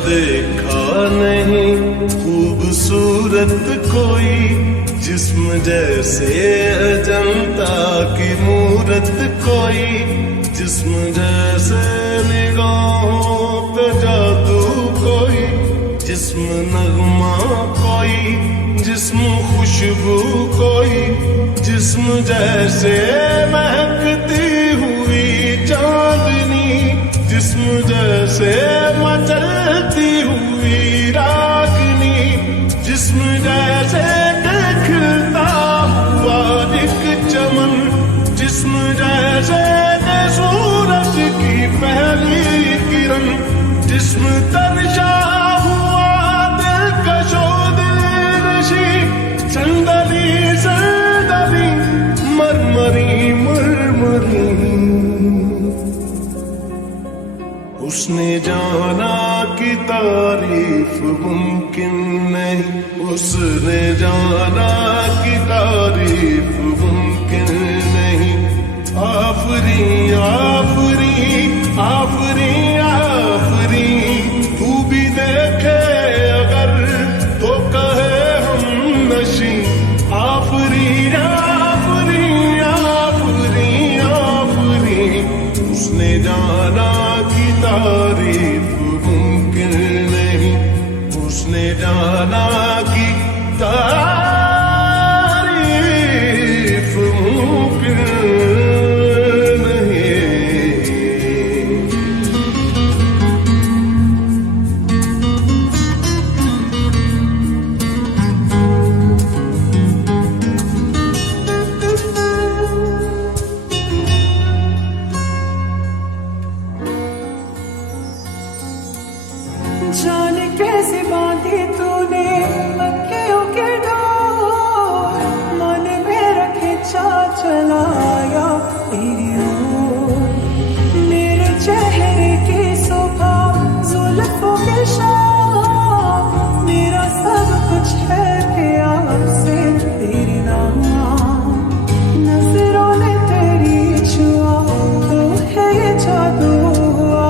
देखा नहीं खूबसूरत कोई, जिस्म जैसे अजंता की मूरत कोई, जिस्म जैसे निगाहों पे जादू कोई, जिस्म नगमा कोई, जिस्म खुशबू कोई, जिस्म जैसे महकती हुई चांदनी, जिस्म जैसे मचलती हुई रागनी, जिस्म जैसे देखता हुआ एक चमन, जिस्म जैसे सूरज की पहली किरण, जिस्म तरशा हुआ दिलकशो दिलनशी, संदली संदली मरमरी मरमरी। उसने जाना कि तारीफ मुमकिन नहीं, उसने जाना कि तारीफ मुमकिन नहीं। आफरी आफरी आफरी आफरी, तू भी देखे अगर तो कहे हम नशी। आफरी आफरी आफरी आफरी, उसने जाना कि तारीफ मुमकिन नहीं, उसने जाना कि तारीफ मुमकिन जाने कैसे बांधी तूने अखियों के डोर, मन में रखे चलाया तेरी ओर। मेरे चेहरे की सुबह जुल्फों के शाम, मेरा सब कुछ है प्यार से तेरे नाम। नजरों ने तेरी छुआ तो है ये जादू हुआ,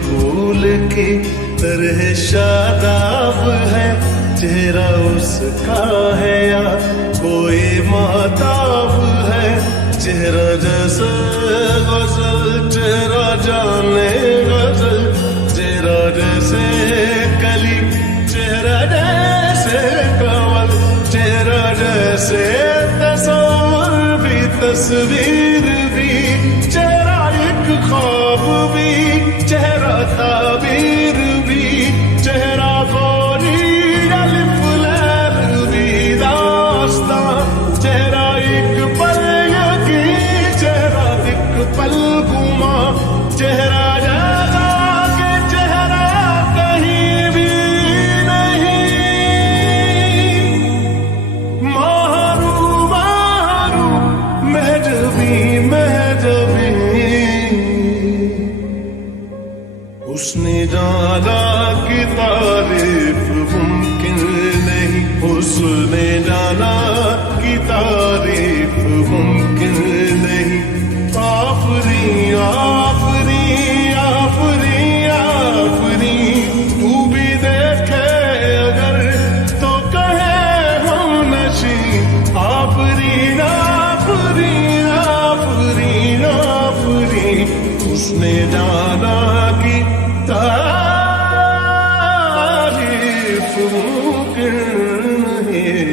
फूल की तरह शादाब है, चेहरा उसका है या कोई माताब है। चेहरा जैसे गजल, चेहरा जाने गजल, चेहरा जैसे कली, चेहरा जैसे कमल, चेहरा जैसे तस्वीर भी तस्वीर भी, चेहरा एक ख्वाब भी, चेहरा ताबीर भी, चेहरा गोरी अलिफ लैल भी दास्तां, चेहरा एक पल यकी, चेहरा एक पल गुमा, चेहरा जैसा के चेहरा कहीं भी नहीं। मारू मारू महजबी महजबी, उसने जाना कि तारीफ मुमकिन नहीं, उसने जाना कि तारीफ मुमकिन नहीं। आफरी आफरी आफरी आफरी, तू भी देखे अगर तो कहे हम नशी। आफरी आफरी आफरी आफरी, उसने जाना कि तारीफ मुमकिन नहीं।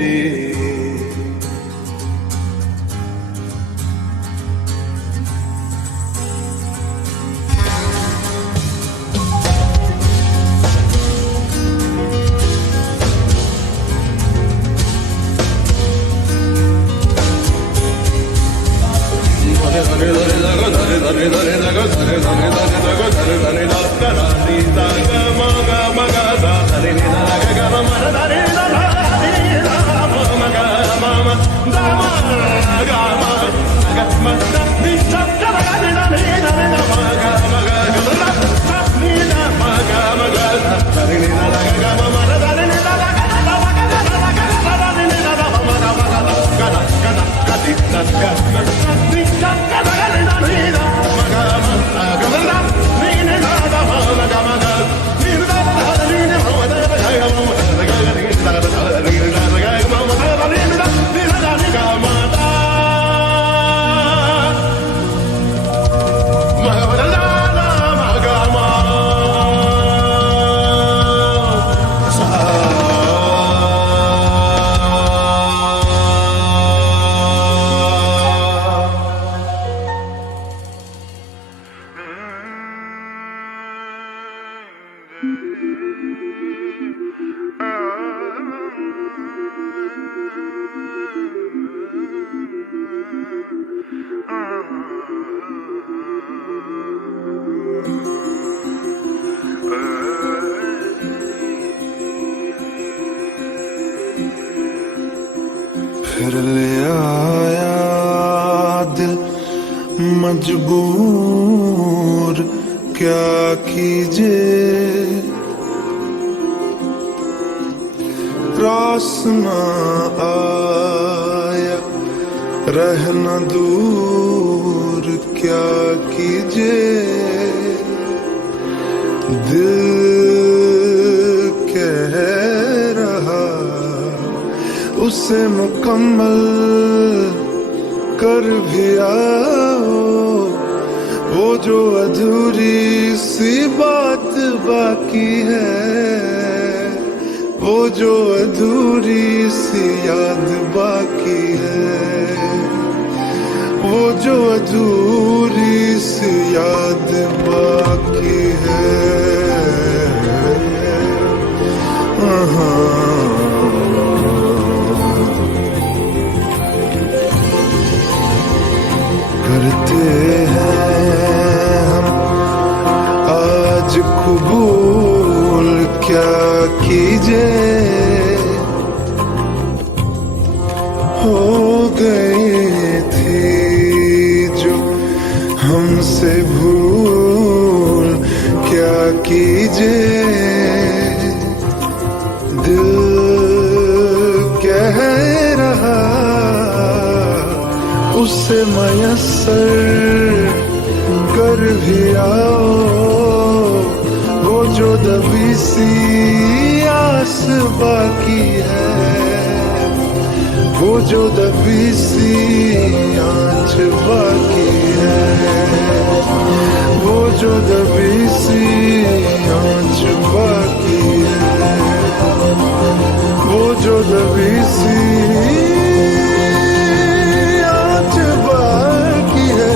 फिर ले आया दिल मजबूर क्या कीजिए, रास न आया रहना दूर क्या कीजिए, दिल कह रहा उसे मुकम्मल कर भी आओ, वो जो अधूरी सी बात बाकी है, वो जो अधूरी सी याद बाकी है, वो जो अधूरी सी याद बाकी है। करते हैं हम आज कबूल क्या कीजिए, हो गई थी जो हमसे भूल क्या कीजिए, दिल कह रहा उसे मयस्सर कर भी आओ, वो जो दबी सी आस बाकी है, वो जो दबी सी आँच बाकी है, वो जो दबी सी आँच बाकी है, वो जो दबी सी आँच बाकी है।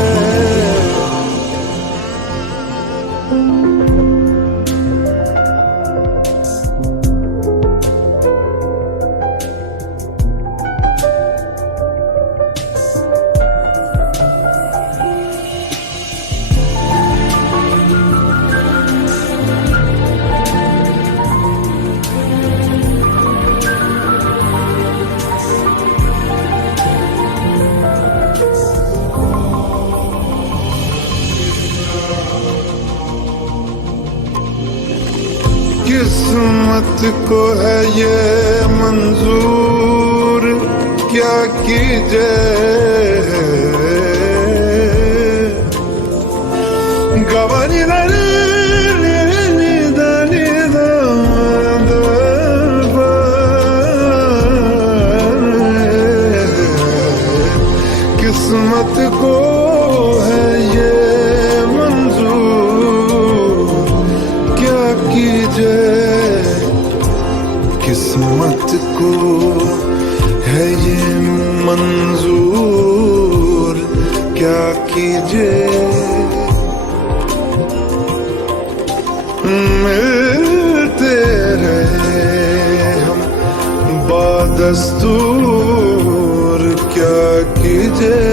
किस्मत को है ये मंजूर क्या कीजिए, गवानी किस्मत को है ये मंजूर क्या कीजिए, किस्मत को है ये मंजूर क्या कीजिए, मिलते रहे हम बादस्तूर क्या कीजिए,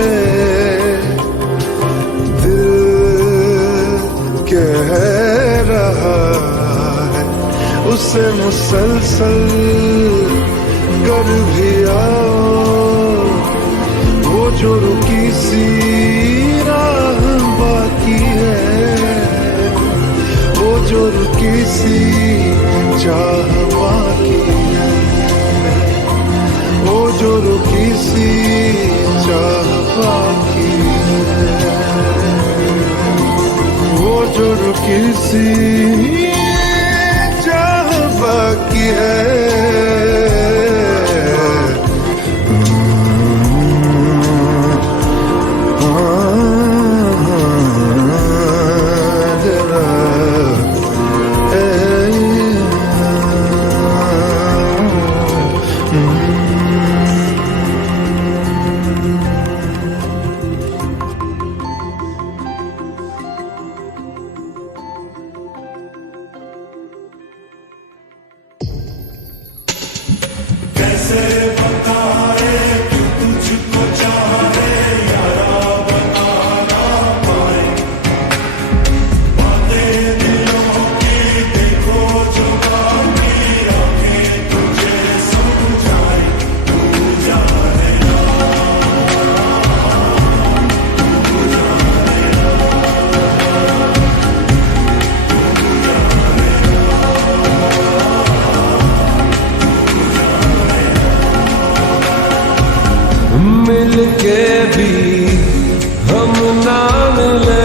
दिल कह रहा है उसे मुसलसल कर भी आओ, वो जो रुकी सी राह बाकी है, वो जो रुकी सी चाह बाकी है, वो जो रुकी सी चाह बाकी है, वो जो रुकी सी चाह बाकी है। मिलके भी हम ना मिले,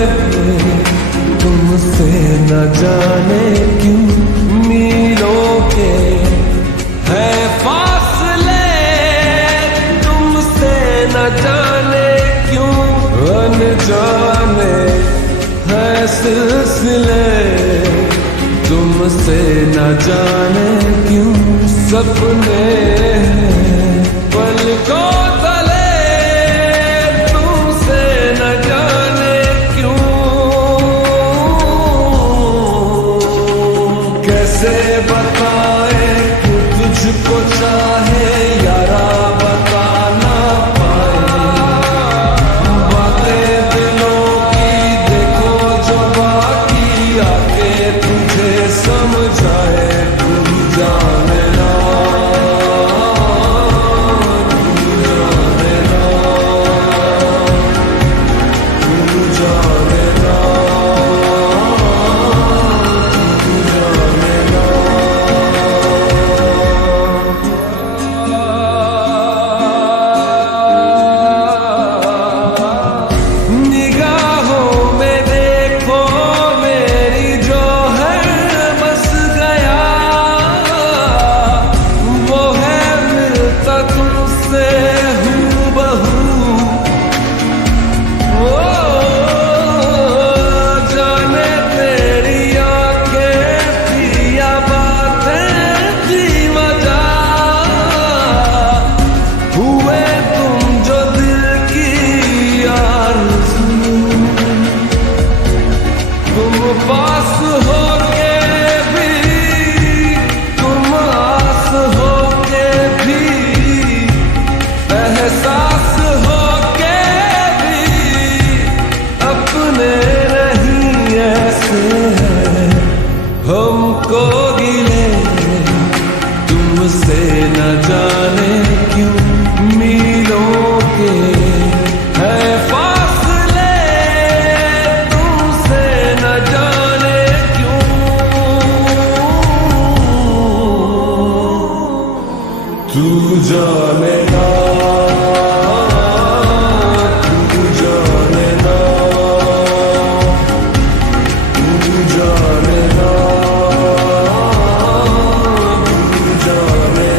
तुमसे न जाने क्यों मीलों के है फासले, तुमसे न जाने क्यों अनजाने है सिलसिले, तुमसे न जाने क्यों सपने पलकों तले, तुमसे न जाने क्यों, कैसे बताए कि तुझको चाहे यारा बता ना पाए, बातें दिलों की देखो जो बाकी आके तुझे समझाए, तुम जाने ना हमको गिले, तुमसे न जाने क्यों मीलों के है फासले, तुमसे न जाने क्यों, तू जाने ना, तू जाने ना, तू जाने ना, जाने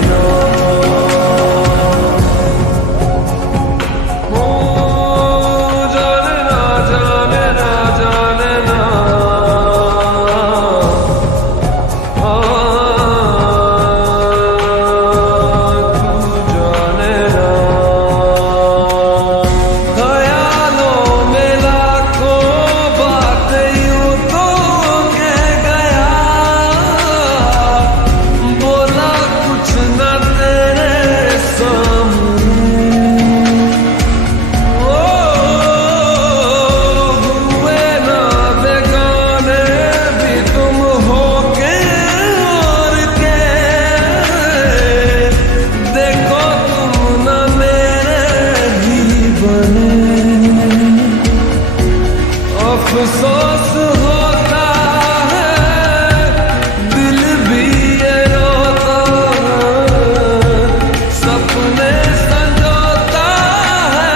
बेहोश होता है, दिल भी ये रोता है, सपने संजोता है,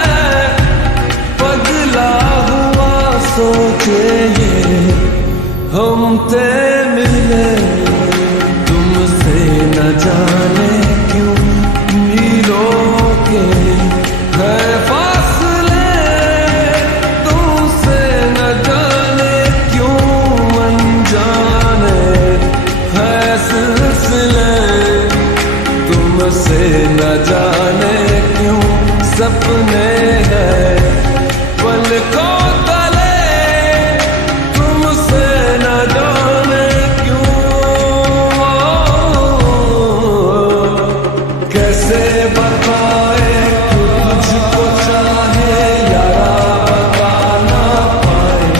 पगला हुआ सोचे हम ते मिले, तुमसे न जाने क्यों मीलों के है फासले, तुमसे न जाने क्यों अनजाने है सिलसिले, तुमसे न जाने क्यों सपने हैं पलकों तले, तुमसे न जाने क्यों कैसे बताए तुझको चाहे यारा बता ना पाए,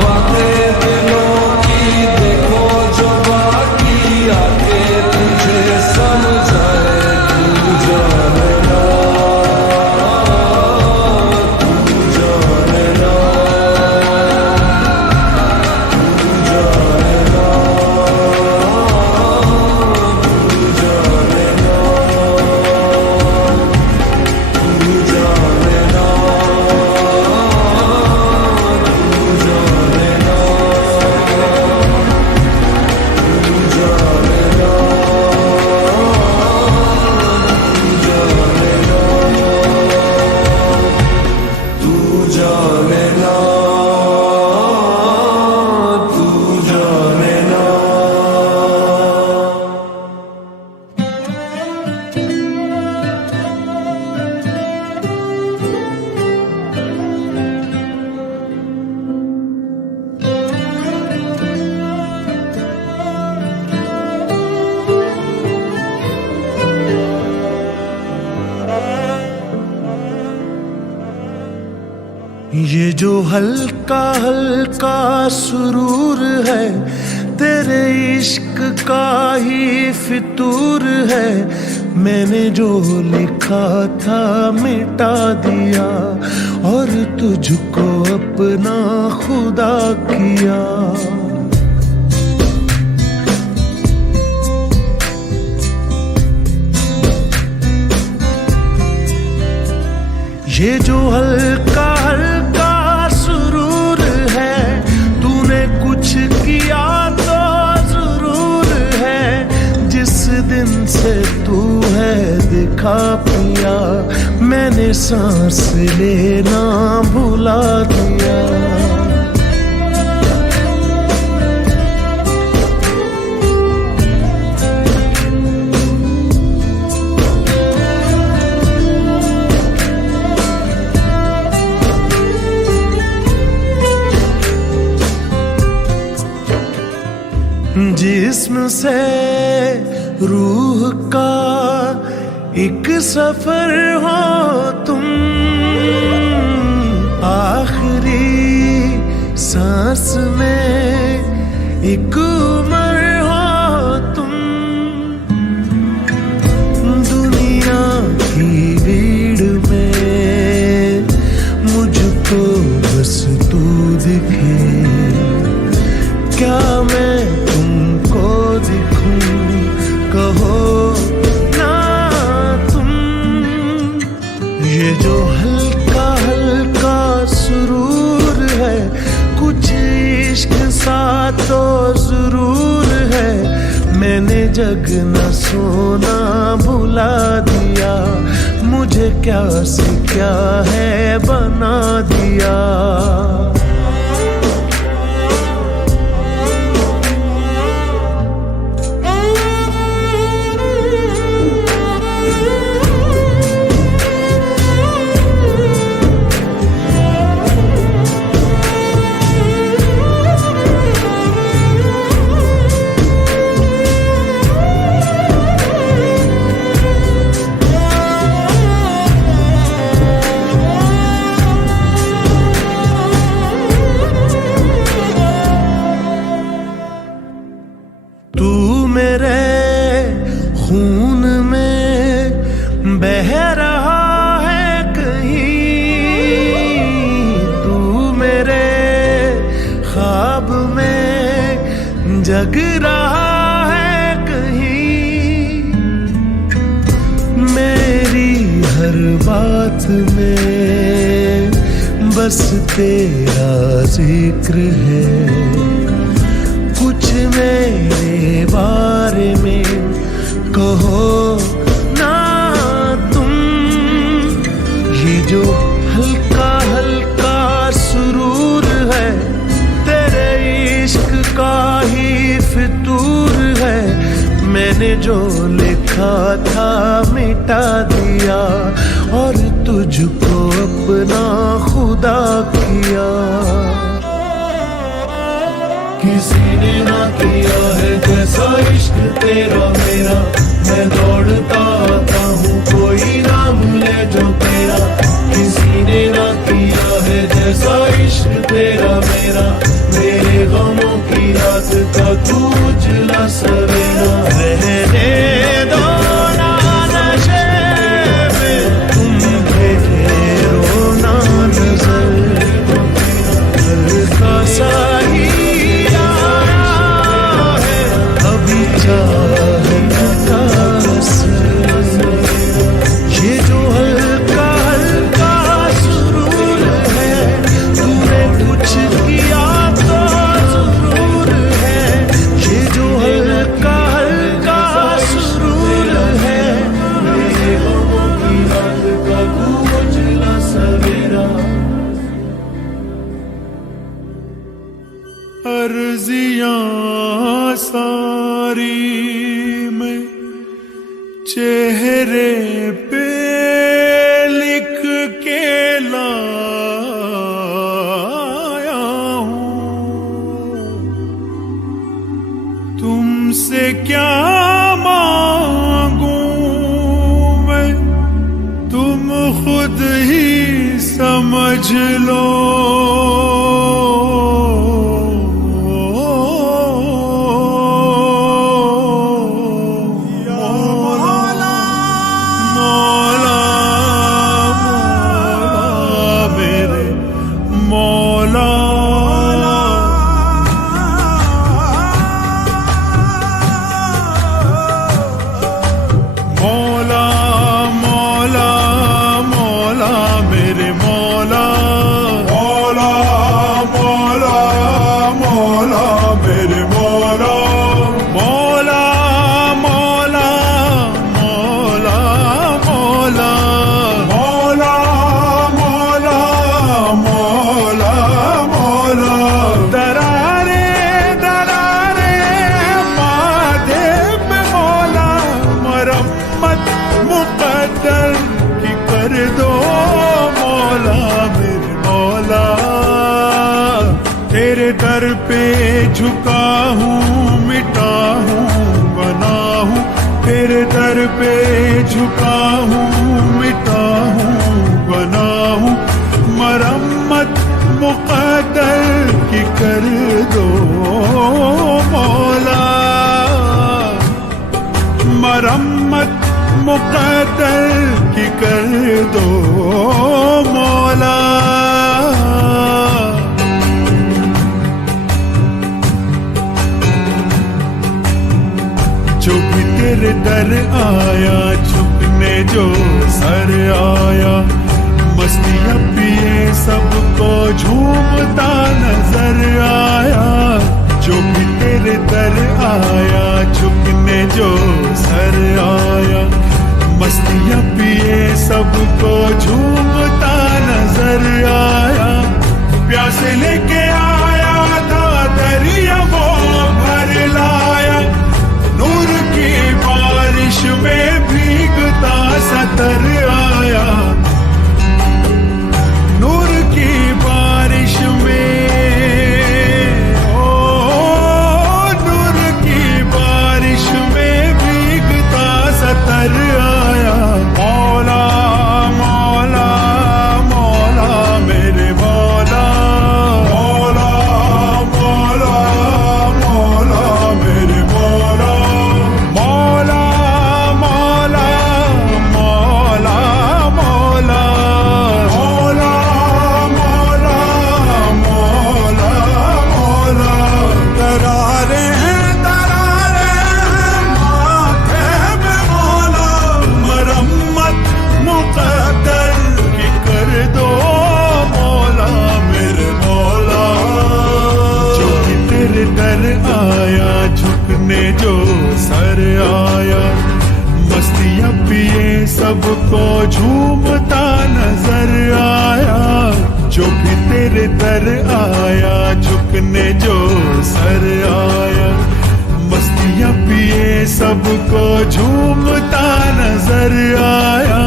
बातें दिलों की देखो जो बाकी आके तुझे समझाए, तू जाने ना, तू जाने ना, तू जाने ना, तू जाने ना, तू जाने ना, तू जाने ना, तू जाने ना, तू जाने ना, तू जाने ना। ये जो हल्का हल्का सुरूर है तेरे इश्क का ही फितूर है, मैंने जो लिखा था मिटा दिया और तुझको अपना खुदा किया। ये जो हल्का हल्का सुरूर है तूने कुछ किया तो जरूर है, जिस दिन से तू है दिखा पिया मैंने सांस लेना भुला दिया। जिस्म से रूह का एक सफर हो तुम, आखिरी सांस में एक उम्र हो तुम, दुनिया की भीड़ में मुझको बस तू दिखे, क्या मैं तुमको दिखूं कहो ना तुम। ये जो हल्का हल्का सुरूर है कुछ इश्क सा तो जरूर है, मैंने जगना सोना भुला दिया, मुझे क्या से क्या है बना दिया। जग रहा है कहीं, मेरी हर बात में बस तेरा जिक्र है। कुछ मेरे बारे में कहो ना तुम, ये जो हल्का हल्का सुरूर है तेरे इश्क का ही फितूर है। मैंने जो लिखा था मिटा दिया और तुझको अपना खुदा किया। किसी ने ना किया है जैसा इश्क तेरा मेरा, मैं दौड़ता आता हूँ कोई नाम ले जो तेरा। किसी ने ना किया है जैसा इश्क तेरा मेरा, मेरे गमों की रात का तू उजला सवेरा। रहने दो ना नशे में तुम फेरो ना नजर, हल्का सा ही ये जो हल्का हल्का सुरूर है, तूने कुछ किया तो जरूर है। ये जो हल्का हल्का सुरूर है, मेरे गमों की रात का तू उजला सवेरा। अर्जियां सारी मैं चेहरे पे लिख के लाया हूँ, तुमसे क्या मांगू मैं, तुम खुद ही समझ लो। दर पे झुका हूँ, मिटा हूँ, बना हूँ। तेरे दर पे झुका हूँ, मिटा हूँ, बना हूँ। मरम्मत मुक़द्दर की कर दो मौला, मरम्मत मुक़द्दर की कर दो मौला। जो भी तेरे दर आया, झुकने जो सर आया, मस्तियाँ पिए सबको झूमता नजर आया। जो भी तेरे दर आया, झुकने जो सर आया, मस्तियाँ पिए सबको झूमता नजर आया। प्यासे लेके आया था दरिया वो भर लाया, नूर की बारिश में भीगता सतर आया। नूर की बारिश में, ओ नूर की बारिश में भीगता सतर आया। मौला मौला मौला मेरे मौला, आया, झुकने जो सर आया, मस्तियां पिए सबको झूमता नजर आया।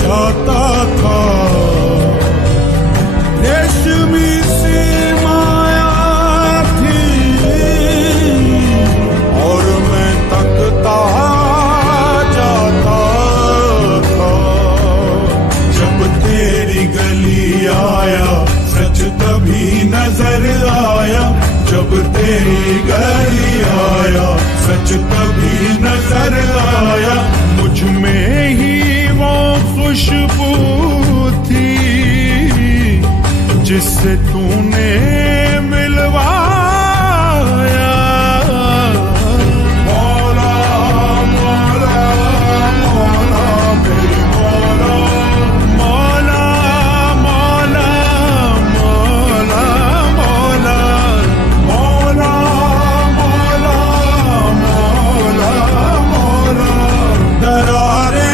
जाता था रेशमी सी माया थी, और मैं तकता जाता था। जब तेरी गली आया सच तभी नजर आया, जब तेरी गली आया सच तभी नजर आया। मुझ में ही वो खुशबू थी जिससे तूने मिलवाया। मौला मौला मौला मेरे मौला, मौला मौला मौला मौला, मौला मौला मौला मौला। दरारे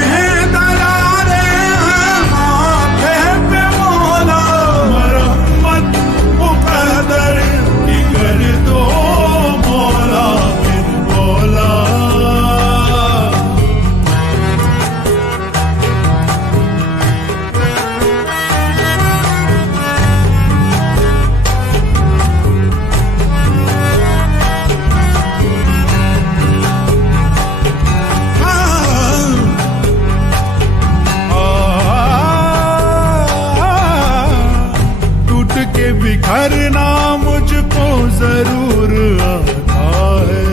बिखरना मुझको जरूर आता है,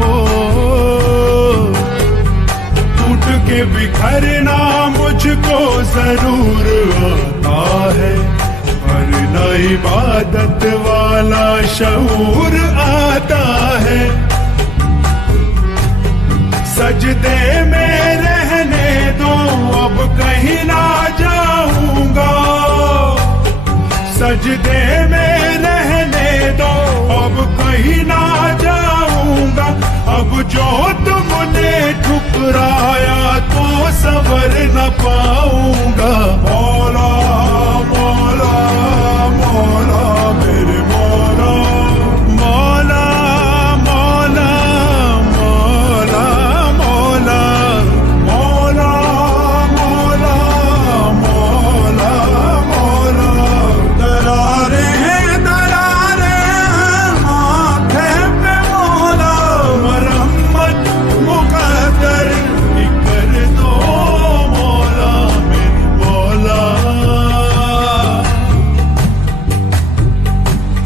ओ टूट के बिखरना मुझको जरूर आता है, पर न इबादत वाला शऊर आता है। सजदे में रहने दो अब कहीं ना जाऊंगा, सजदे में रहने दो अब कहीं ना जाऊंगा। अब जो तुमने ठुकराया तो सबर न पाऊंगा। मौला मौला मौला मेरे मौला, मौला मौला मौला मौला, मौला मौला मौला मौला। दरारे दरारे माथे पे मौला, मरम्मत मुकद्दर कर दो मौला मेरे मौला।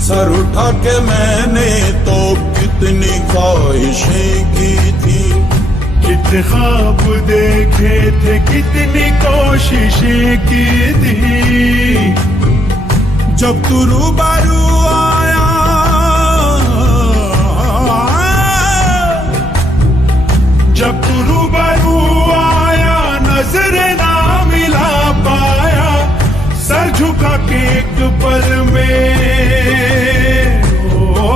सर उठा के मैंने तो कितनी ख्वाहिशें की थी, कितने ख्वाब देखे थे, कितनी कोशिशें की थी। जब तू रूबरू आया जब तू रूबरू आया, नजर ना मिला पाया। सर झुका के एक पल में, ओ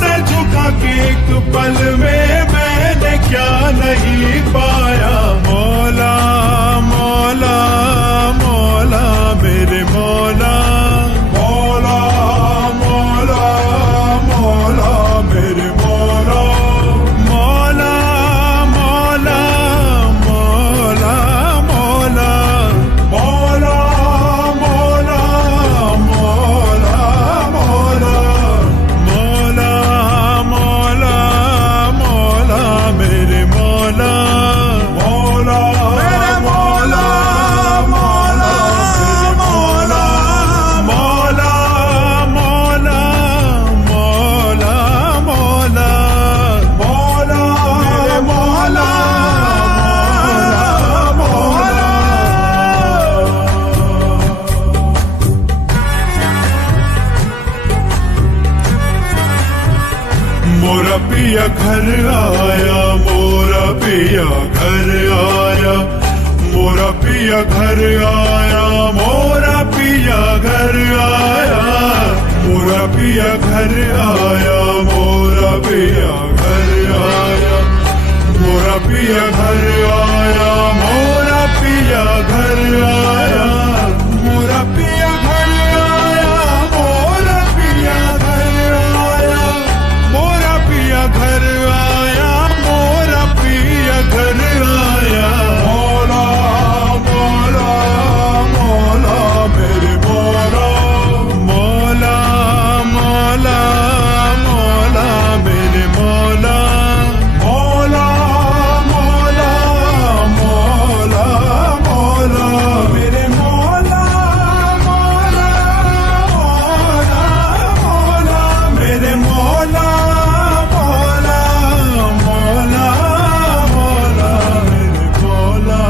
सर झुका के एक पल में मैंने क्या नहीं पाया। मौला मौला मौला मेरे मौला, मौला मौला मौला मेरे मौला, मौला मौला मौला मौला, मौला मौला मौला मौला, मौला मौला मौला मेरे मौला, मौला मेरे मौला, मौला मौला मौला मौला मौला मौला, मौला मौला मौला। मोरा पिया घर आया, मोरा पिया घर आया, मोरा पिया घर आया, मोरा पिया घर आया, मोरा पिया घर आया, मोरा पिया घर आया, मोरा पिया घर आया, मोरा पिया घर आया, मोरा पिया घर आया, मोरा पिया घर आया, मोरा पिया घर आया। मौला मौला मौला मेरे मौला, मौला मौला मौला मेरे मौला, मौला मौला मौला मौला मेरे मौला, मौला मौला मौला मेरे मौला, मौला मौला मौला मेरे मौला।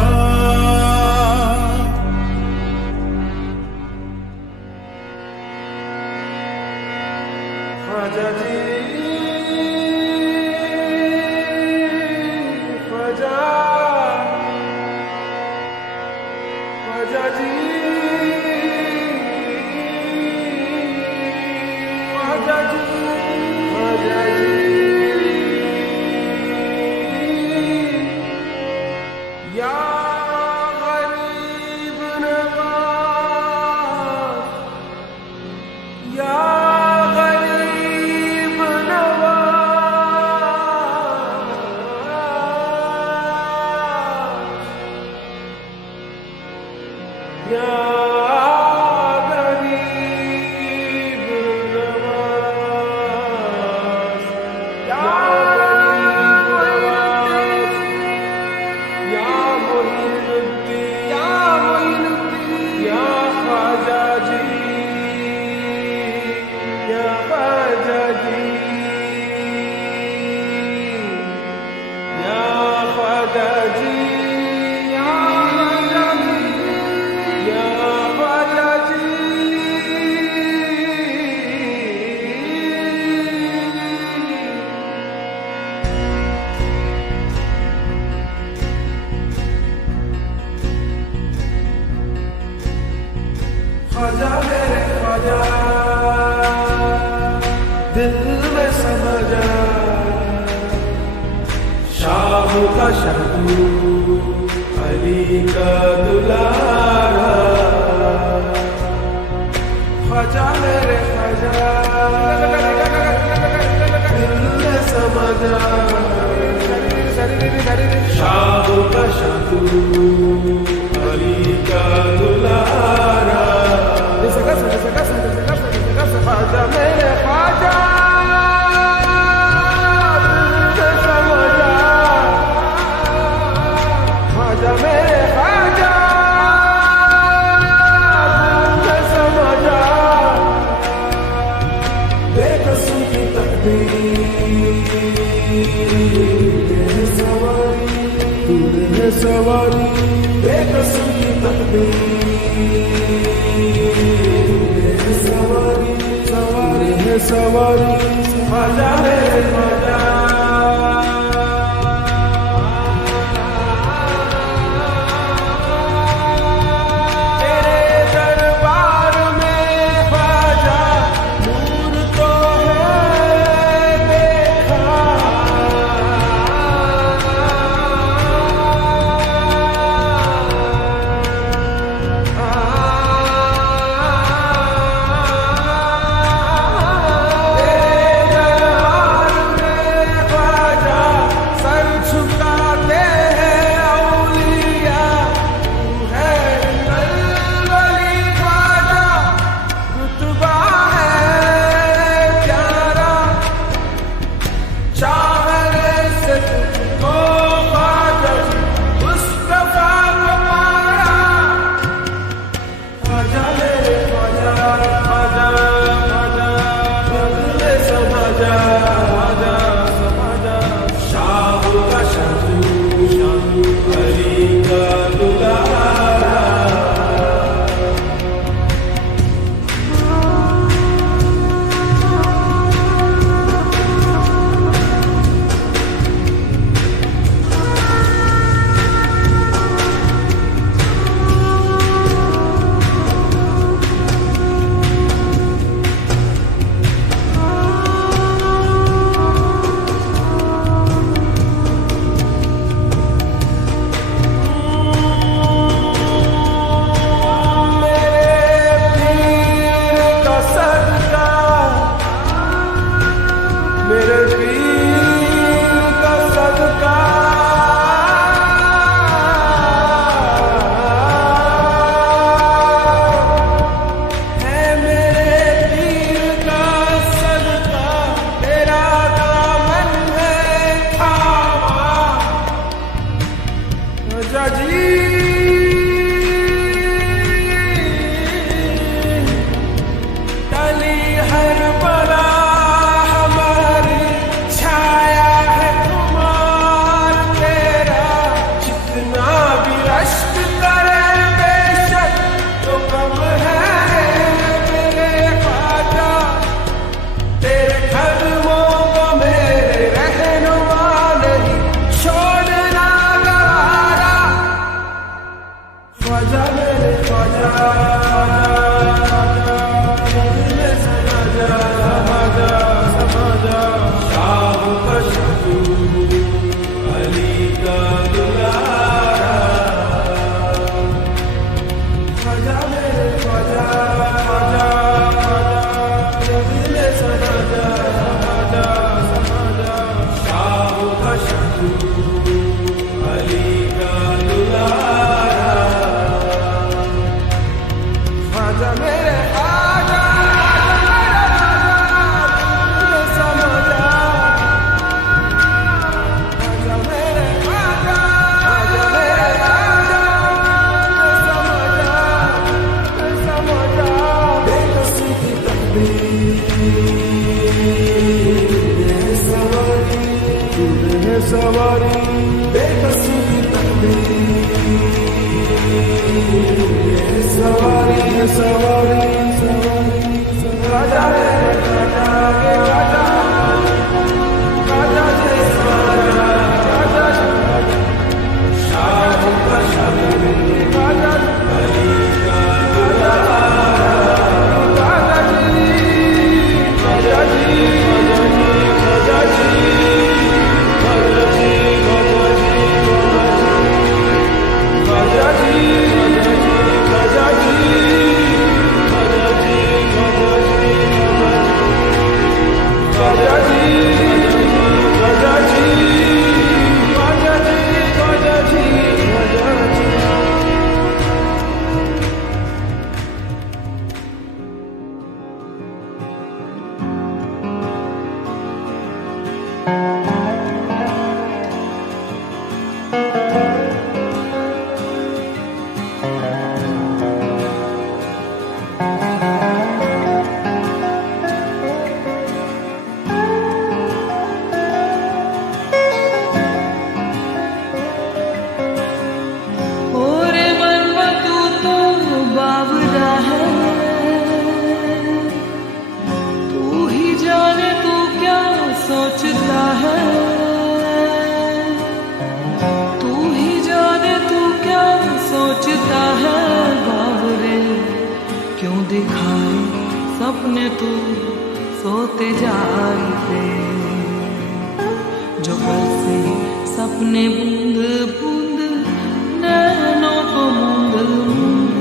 ख्वाजा जी, ख्वाजा, ख्वाजा जी, ख्वाजा जी, ख्वाजा जी, या गरीब नवाज, या गरीब नवाज, या गरीब नवाज, या मोइनुद्दीन, या मोइनुद्दीन, या ख्वाजा जी, या ख्वाजा जी, या ख्वाजा जी, या ख्वाजा जी, या ख्वाजा जी। ख्वाजा मेरे ख्वाजा, दिल में समझा, शाह का शाह तू, अली का दुलारा। ख्वाजा मेरे ख्वाजा, दिल में समझा, शाह का शाह तू, अली का दुलारा। ख्वाजा मेरे ख्वाजा, दिल से समझा, ख्वाजा मेरे ख्वाजा, दिल से समझा, बेकसूर की तकदीर सवारी, तूने सवारी, बेकसूर की तकदीर सवारी, सवारी है सवारी। ख्वाजा मेरे ख्वाजा, तेरे दरबार में ख्वाजा नूर तो है देखा, तेरे दरबार में ओरे मनवा तू तो बावरा है, तू ही जाने तू क्या सोचता है, तू ही जाने तू क्या सोचता है बावरे। क्यों दिखाए सपने तू सोते जाते, जो कल से सपने बूंद बूंद नैनों को मूंद मूंद,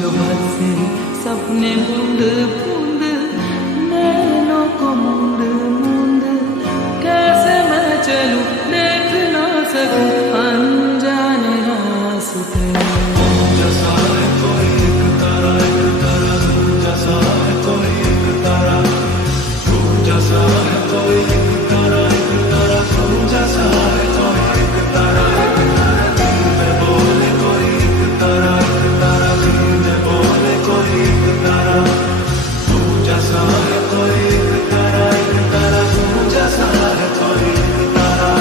जो कल से सपने बूंद बूंद नैनों को मूंद मूंद। कैसे मैं चलूं देख ना सकूं अनजाने रास्ते। जैसा है कोई एक तारा तू जैसा है कोई एक तारा, तू जैसा है कोई एक तारा तू जैसा है कोई एक तारा, दिल में बोले कोई एक तारा दिल में बोले कोई एक तारा, तू जैसा है कोई एक तारा तू जैसा है कोई एक तारा।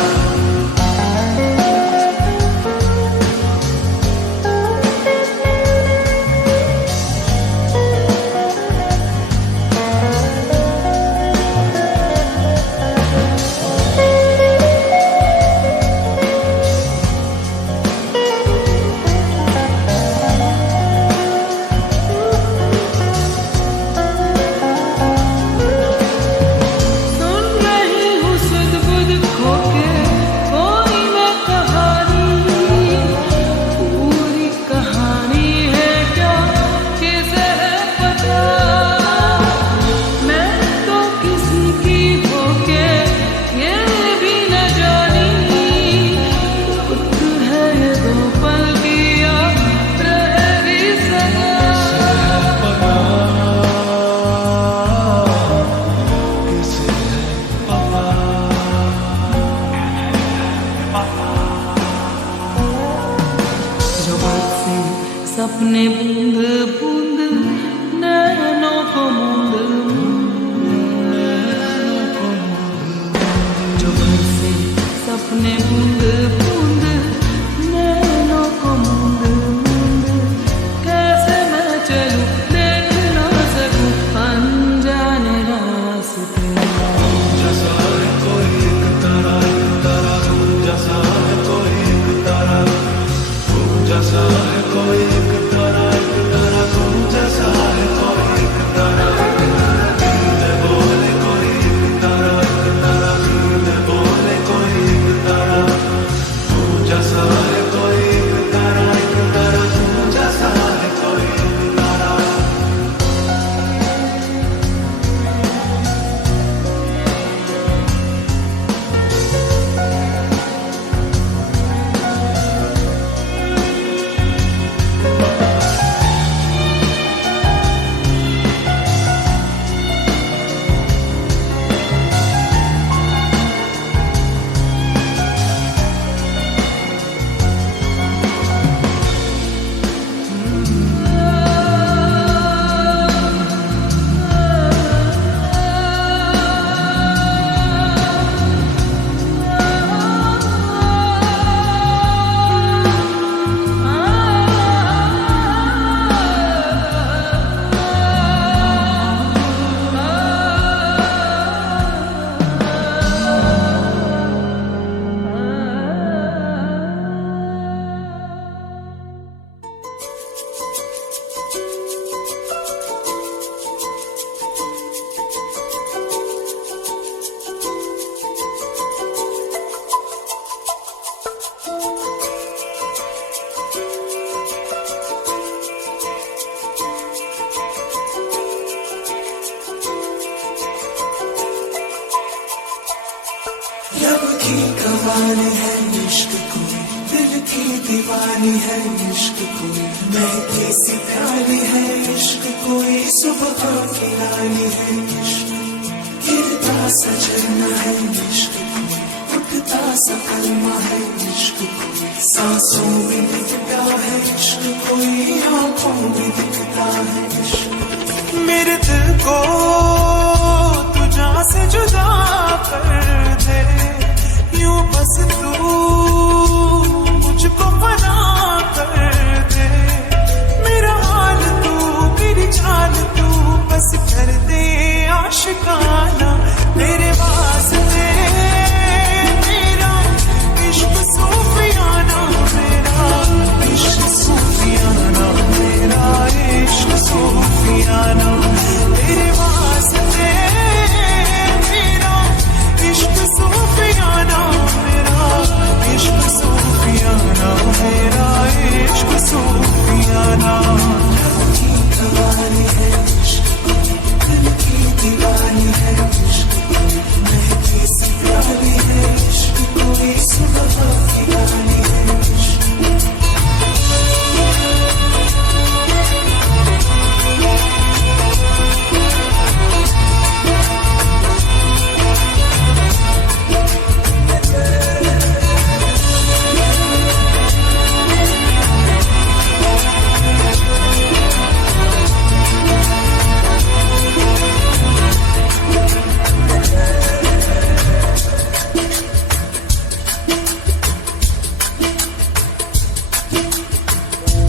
सुन रही हूँ सुध बुध खोके कोई मैं कहानी, पूरी कहानी है क्या किसे है पता। मैं तो किसी की होके ये भी न जानी, खुद है ये दो पल की याद रहेगी सदा। जो बात से सपने बूंद बूंद नैनों को मूंद मूंद, जो बात से सपने बूंद बूंद नैनों को मूंद मूंद। कैसे मैं चलूं देख ना सकूं अनजाने रास्ते। जैसा है कोई एक तारा तू जैसा है कोई एक तारा, तू जैसा है कोई एक तारा तू जैसा है कोई एक तारा, दिल में बोले कोई एक तारा दिल में बोले कोई एक तारा, तू जैसा है कोई एक तारा तू जैसा है कोई एक तारा। रब की कमाल है इश्क कोई, दिल की दीवानी है इश्क कोई, महकी सी प्यारी है इश्क कोई, सुबह की रानी है इश्क, गिरता सा झरना है इश्क कोई, समा है इश्क कोई, सांसों में दिखता है इश्क कोई, आंखों में दिखता है इश्क। मेरे दिल को तुझा से जुदा कर दे, यूं बस तू मुझको फना कर दे। मेरा हाल तू, मेरी चाल तू, बस कर दे आशिकाना मेरे वास्ते। मेरा इश्क सूफियाना, मेरा इश्क सूफियाना, मेरा इश्क सूफियाना तेरे वास्ते। मेरा इश्क सूफियाना, मेरा इश्क सूफियाना, मेरा इश्क सूफियाना। दीवानी है इश्क, दिल की दीवानी है इश्क, महकी सी प्यारी है इश्क कोई, सुबह की गानी है इश्क।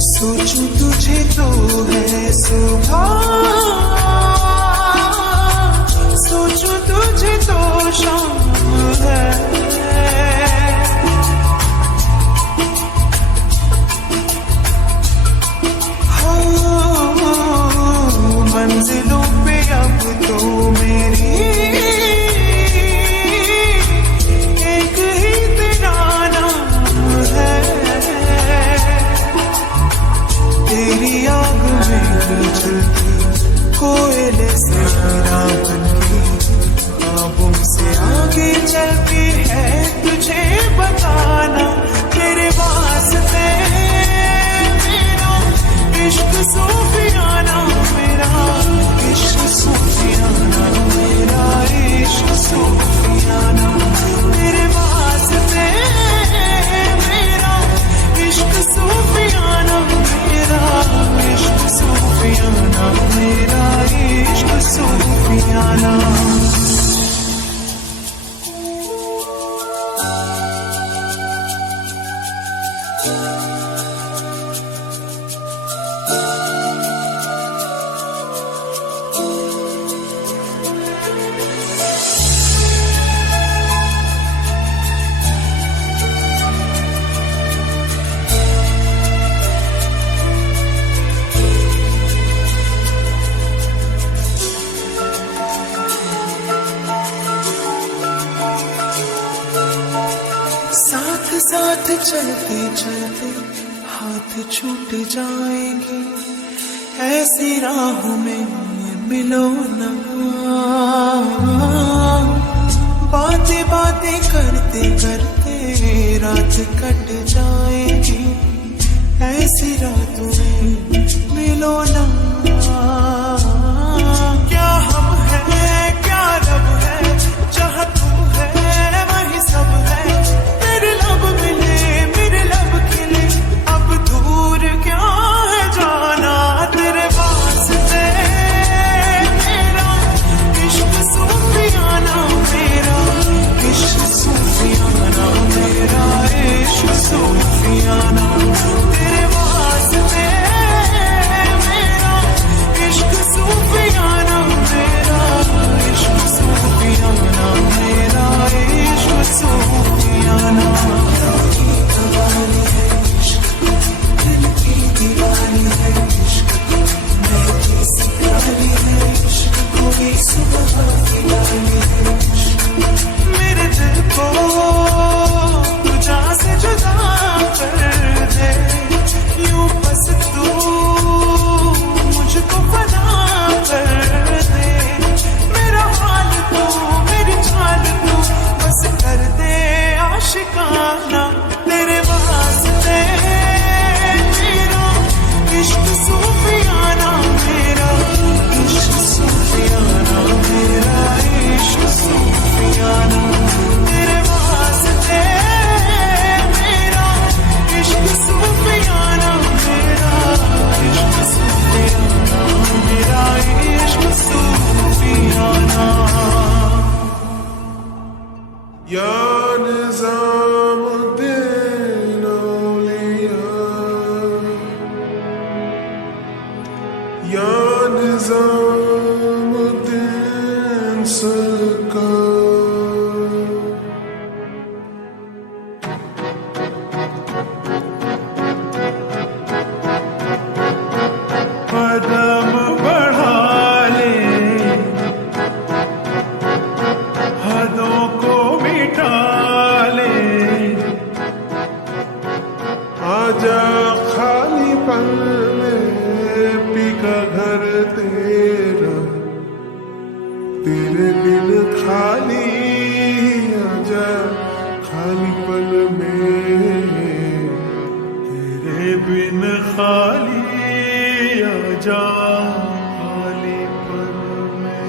सोचूं तुझे तो है सुबह, सोचूं तुझे तो शाम है। हो मंजिलों पे अब तो मेरी एक ही तेरा नाम है। तेरी आग में जलती कोयले से हीरा बनके, ख्वाबों से आगे चलती है तुझे बताना तेरे वास्ते। मेरा इश्क सूफियाना, मेरा इश्क सूफियाना, मेरा इश्क सूफियाना तेरे वास्ते। मेरा इश्क सूफियाना, मेरा इश्क सूफियाना, मेरा इश्क सूफियाना। साथ साथ चलते चलते हाथ छूट जाएंगे, ऐसी राहों में मिलो ना। बातें बातें करते करते रात कट जाएगी, ऐसी रातों में मिलो ना। क्या हम हैं क्या रब है, जहाँ तू है वही सब है। मेरे लब मिले मेरे लब खिले, अब दूर क्या है जाना तेरे वास्ते। मेरा इश्क सूफियाना, मेरा इश्क सूफियाना, मेरा इश्क सूफियाना तेरे वास्ते। मेरा इश्क सूफियाना, मेरा इश्क सूफियाना, मेरा इश्क सूफियाना। दीवानी है इश्क, दिल की दीवानी है इश्क, महकी सी प्यारी है इश्क कोई, सुबह की गानी है इश्क। मेरे दिल को तुझा से जुदा कर दे, या निज़ामुद्दीन औलिया, या निज़ामुद्दीन सरकार। कदम बढ़ा ले, हदों को मिटा ले, आजा खाली पल में पी का घर तेरा, तेरे दिल खाली, आजा खाली पल में तेरे बिन खाली, आजा खाली पल में।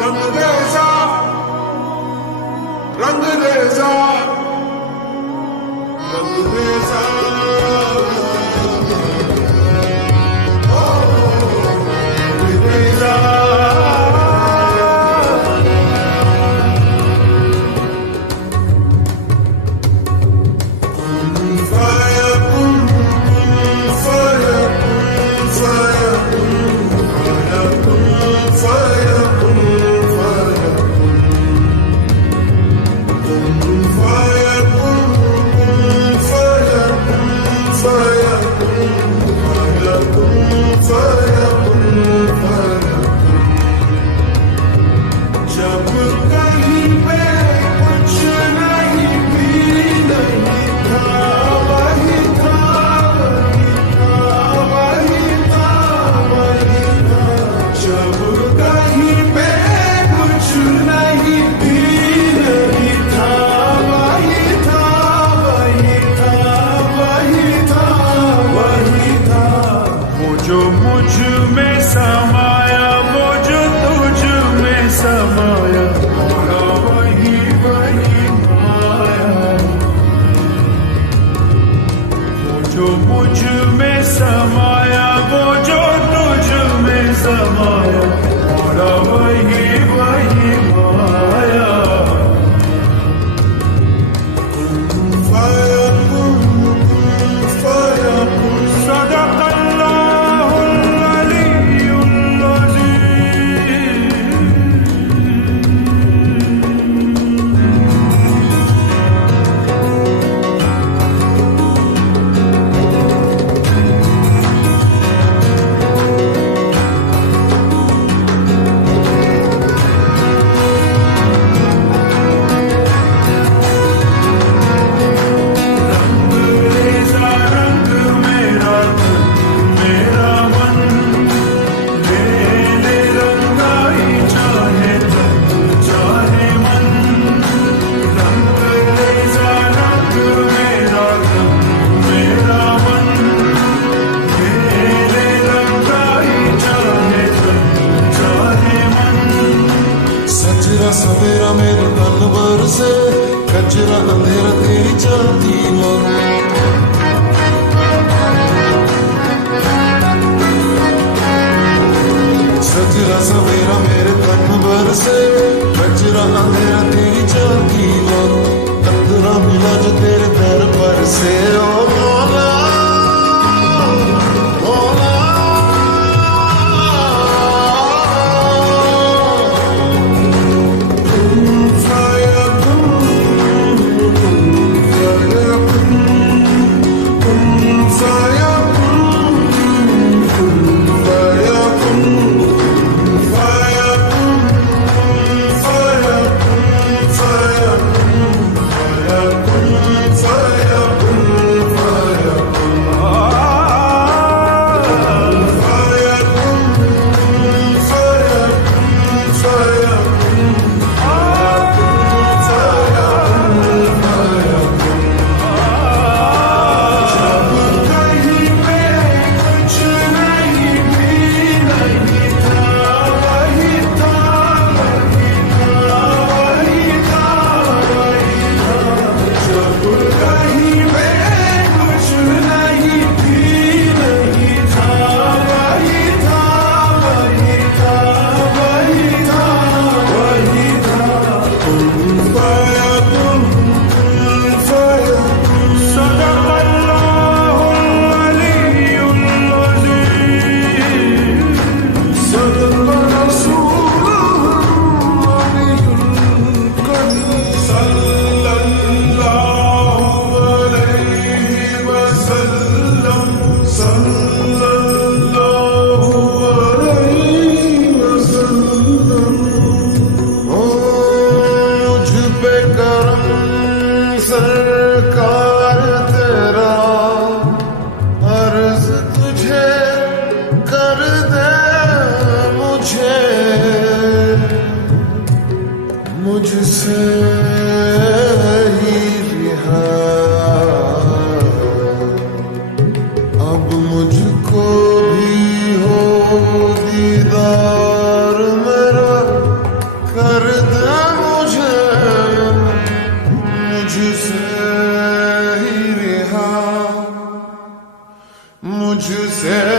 रंग रेज़ा, रंग रेज़ा, रंग रेज़ा, ओ रंग रेज़ा। फयकुन, फयकुन, फयकुन, फयकुन, फयकुन, जब कहीं पे कुछ नहीं भी नहीं था, वही था, वही था, वही था, वही था। जब कहीं पे कुछ नहीं भी नहीं था, वही था, वही था, वही था, वही था। वो जो मुझ में समाया, वो जो तुझ में समाया, और वही वही माया। वो जो मुझ में समाया, वो जो तुझ में समाया, और वही वही माया। फयकुन, फयकुन, सदक़ल्लाहुल अलीयुल अज़ीम। सवेरा मेरे तन भर से, कचरा अंधेरा तेरी चलती हो। सजरा सवेरा मेरे तन भर से, कचरा अंधेरा तेरी चलती हो। तकदीरा मिला जो तेरे दर पर से, ओ मौला, मौला। से